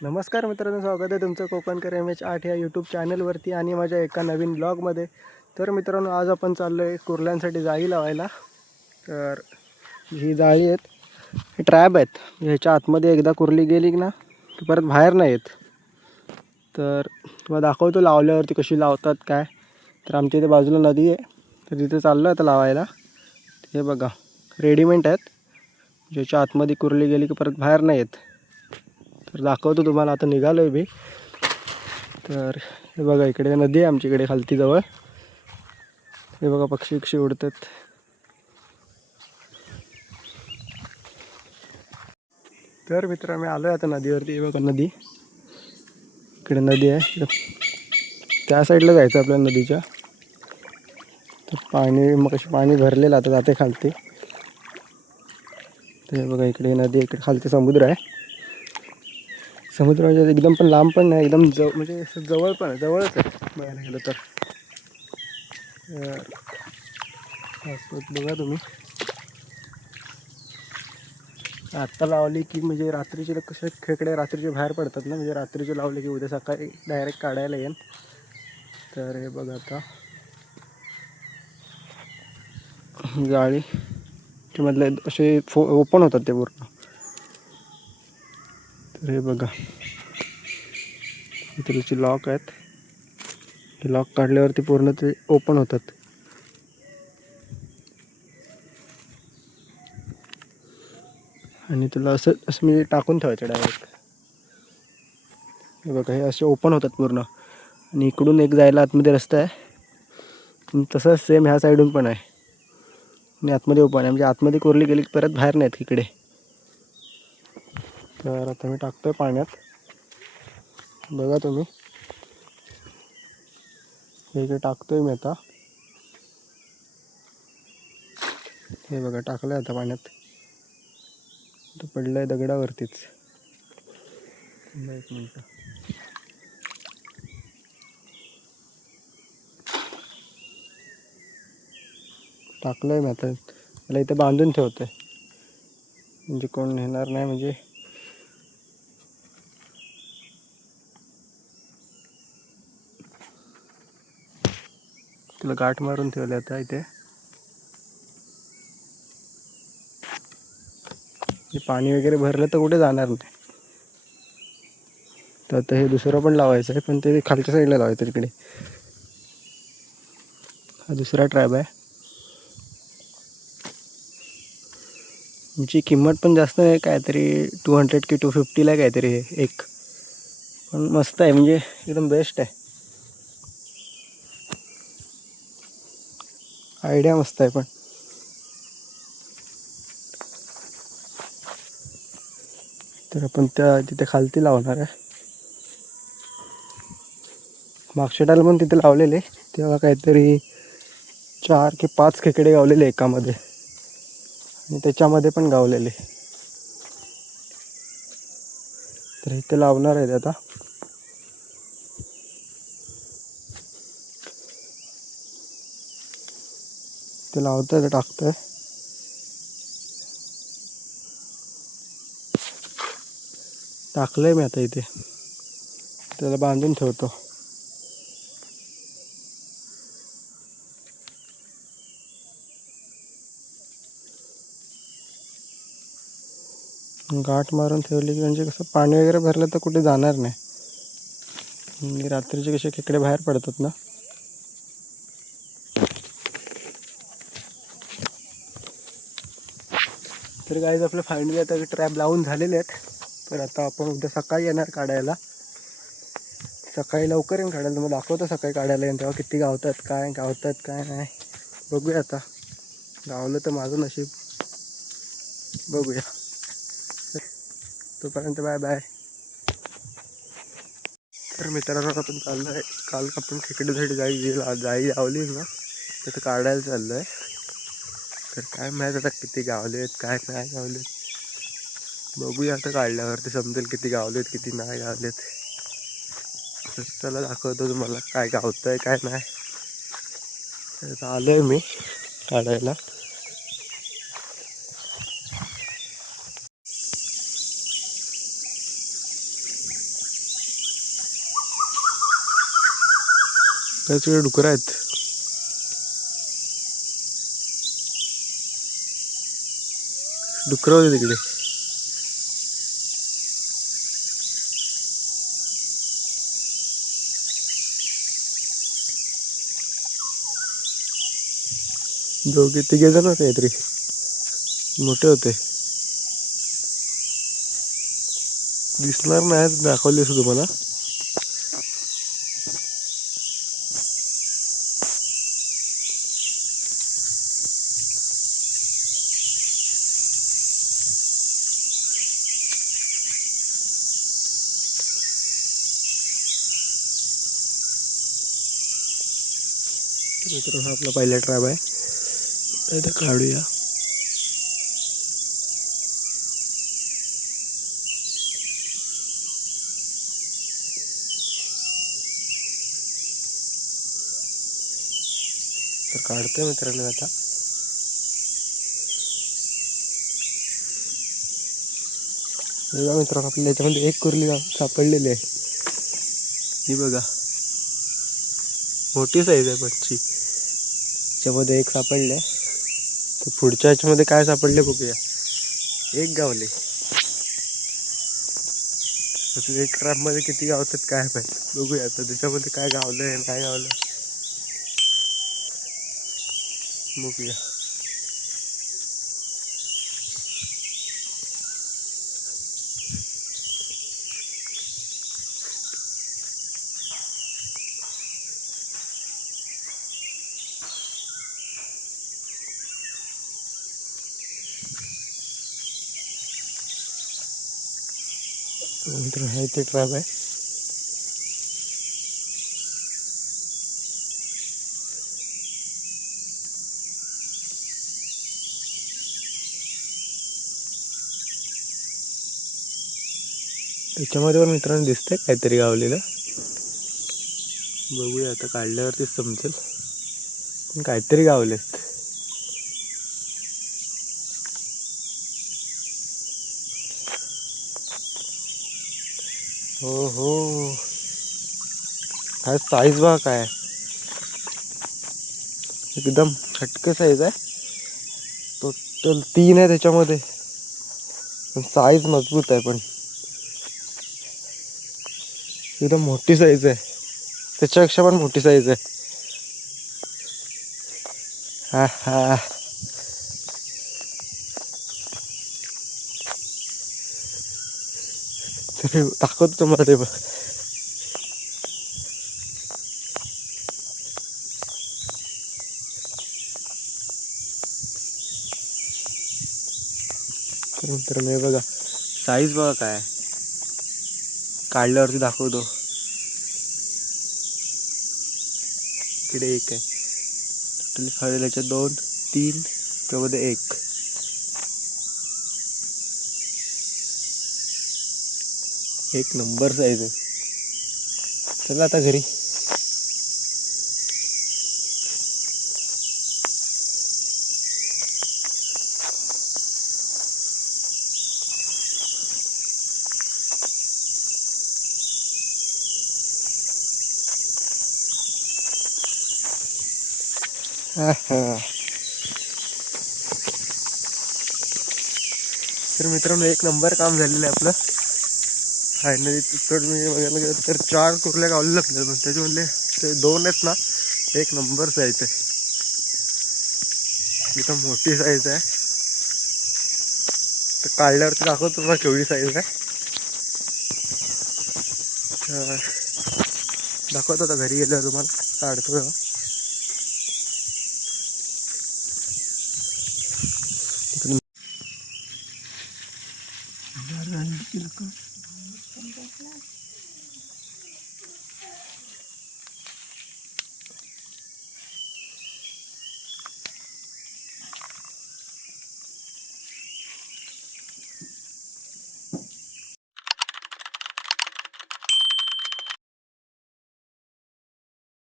नमस्कार मित्रांनो, स्वागत आहे तुमचं कोकणकर MH8 या यूट्यूब चॅनलवरती आणि माझ्या एका नवीन ब्लॉगमध्ये. तर मित्रांनो, आज आपण चाललो आहे कुर्ल्यांसाठी जाळी लावायला. तर ही जाळी आहेत, ही ट्रॅप आहेत. ह्याच्या आतमध्ये एकदा कुर्ली गेली ना की परत बाहेर नाही येत. तर तुम्हाला दाखवतो लावल्यावरती कशी लावतात काय. तर आमच्या इथे बाजूला नदी आहे, तर तिथे चाललो आहे आता लावायला. हे बघा, रेडीमेड आहेत, ज्याच्या आतमध्ये कुर्ली गेली की परत बाहेर नाही येत. तर दाखवतो तुम्हाला. आता निघालो आहे मी. तर हे बघा, इकडे नदी आहे आमच्याकडे खालती जवळ. हे बघा, पक्षी उडतात. तर मित्र, मी आलो आहे आता नदीवरती. हे बघा नदी, इकडे नदी आहे. त्या साईडला जायचं आपल्या नदीच्या. तर पाणी मग कशी पाणी भरलेलं आता जाते खालती. तर हे बघा, इकडे नदी, इकडे खालती समुद्र आहे. समुद्र म्हणजे एकदम पण लांब पण नाही, एकदम म्हणजे जवळ पण आहे, जवळच आहे बघायला गेलं तर. बघा तुम्ही, आत्ता लावली की म्हणजे रात्रीचे कसे खेकडे रात्रीचे बाहेर पडतात ना, म्हणजे रात्रीचे लावले की उद्या सकाळी डायरेक्ट काढायला येईल. तर हे बघा, आता जाळी ते मधले असे ओपन होतात ते पूर्ण. तर हे बघा, इथे त्याची लॉक आहेत. हे लॉक काढल्यावरती पूर्ण ते ओपन होतात. आणि तुला असं असं मी टाकून ठेवायचं डायरेक्ट. हे बघा, हे असे ओपन होतात पूर्ण. आणि इकडून एक जायला आतमध्ये रस्ता आहे, आणि तसंच सेम ह्या साईडून पण आहे. आणि आतमध्ये ओपन आहे, म्हणजे आतमध्ये कोरली गेली परत बाहेर नाहीत इकडे. तर आता मी टाकतोय पाण्यात. बघा तुम्ही, हे इकडे टाकतोय मी आता. हे बघा, टाकलंय आता पाण्यात. तो पडलाय दगडावरतीच. एक मिनटं. टाकलंय मी आता. त्याला इथे बांधून ठेवतोय, म्हणजे कोण नेणार नाही. म्हणजे तुला गाठ मारून ठेवले आता इथे. पाणी वगैरे भरलं तर कुठे जाणार नाही. तर आता हे दुसरं पण लावायचं आहे, पण ते खालच्या साईडला लावायचं तिकडे. हा दुसरा ट्रॅप आहे. याची किंमत पण जास्त नाही, काहीतरी 200 की 250 आहे काहीतरी हे एक. पण मस्त आहे, म्हणजे एकदम बेस्ट आहे. आयडिया मस्त आहे. पण तर आपण त्या तिथे खालती लावणार आहे. मागच्या टायला पण तिथे लावलेले, तेव्हा काहीतरी 4 की 5 खेकडे गावलेले एकामध्ये, आणि त्याच्यामध्ये पण गावलेले. तर इथे लावणार आहे आता. ते लावतोय, टाकतोय. टाकलंय मी आता इथे. त्याला बांधून ठेवतो. गाठ मारून ठेवली की म्हणजे कसं पाणी वगैरे भरलं तर कुठे जाणार नाही. म्हणजे रात्रीचे कसे खेकडे बाहेर पडतात ना. तर गाईज, आपलं फायनली आता ट्रॅप लावून झालेले आहेत. तर आता आपण उद्या सकाळी येणार काढायला. सकाळी लवकर येऊन काढायला. मग दाखवतो सकाळी काढायला येईन तेव्हा किती गावतात काय नाही. बघूया आता. गावलं तर माझं नशीब. बघूया. तोपर्यंत बाय बाय. तर मित्रांनो, आपण चाललो आहे. काल आपण खेकडीसाठी जाळी लावली ना, तिथं काढायला चाललो आहे. तर काय माहीत आता किती गावलेत काय नाही गावलेत. बघूया आता, काढल्यावरती समजेल किती गावलेत किती नाही गावलेत. तर चला दाखवतो तुम्हाला काय गावतंय काय नाही. तर आलो आहे मी काढायला. त्याच डुकरं आहेत. डुकरं होते तिकडे. दोघे तिघे जण होते काहीतरी, मोठे होते. दिसणार नाही, दाखवली असं तुम्हाला. मित्रांनो हा आपला पहिला ट्रॅप आहे. आता काढूया. तर काढतोय मित्रांनो आता. बघा मित्रांनो आपल्याला याच्यामध्ये एक कुर्ली सापडलेली आहे. ही बघा मोठी साईज आहे मच्छी. याच्यामध्ये एक सापडले. तर पुढच्या ह्याच्यामध्ये काय सापडले बघूया. एक गावले. एक ट्रॅप मध्ये किती गावतात काय माहिती. बघूया आता त्याच्यामध्ये काय गावलंय आणि काय गावलं बघूया. मित्र हा इथे ट्रॅप आहे. त्याच्यामध्ये पण मित्रांनो दिसतंय काहीतरी गावलेलं. बघूया आता काढल्यावरतीच समजेल. पण काहीतरी गावलेत. हो हो, हा साईज बघा काय, एकदम हटके साईज आहे. टोटल 3 आहे त्याच्यामध्ये. साईज मजबूत आहे, पण एकदम मोठी साईज आहे. त्याच्यापेक्षा पण मोठी साईज आहे. हा हा, दाखवतो तुम्हाला ते बघ. नंतर मी बघा साईज बघा काय, काढल्यावरती दाखवतो. इकडे एक आहे. टोटल फाईल याच्यात 2 3, त्यामध्ये 1. एक नंबर साईज आहे. चला आता घरी. हा हा, तर मित्रांनो एक नंबर काम झालेलं आहे आपलं. फायनली तिकडं मी बघायला गेलं तर 4 कुर्ल्या गावलेल्या आपल्याला. पण त्याच्यामधले ते 2 आहेत ना, एक नंबर साईज आहे. एकदम मोठी साईज आहे. तर काढल्यावरती दाखवतो तुम्हाला केवढी साईज आहे. दाखवतो आता घरी गेल्यावर तुम्हाला. काढतो तिकडून.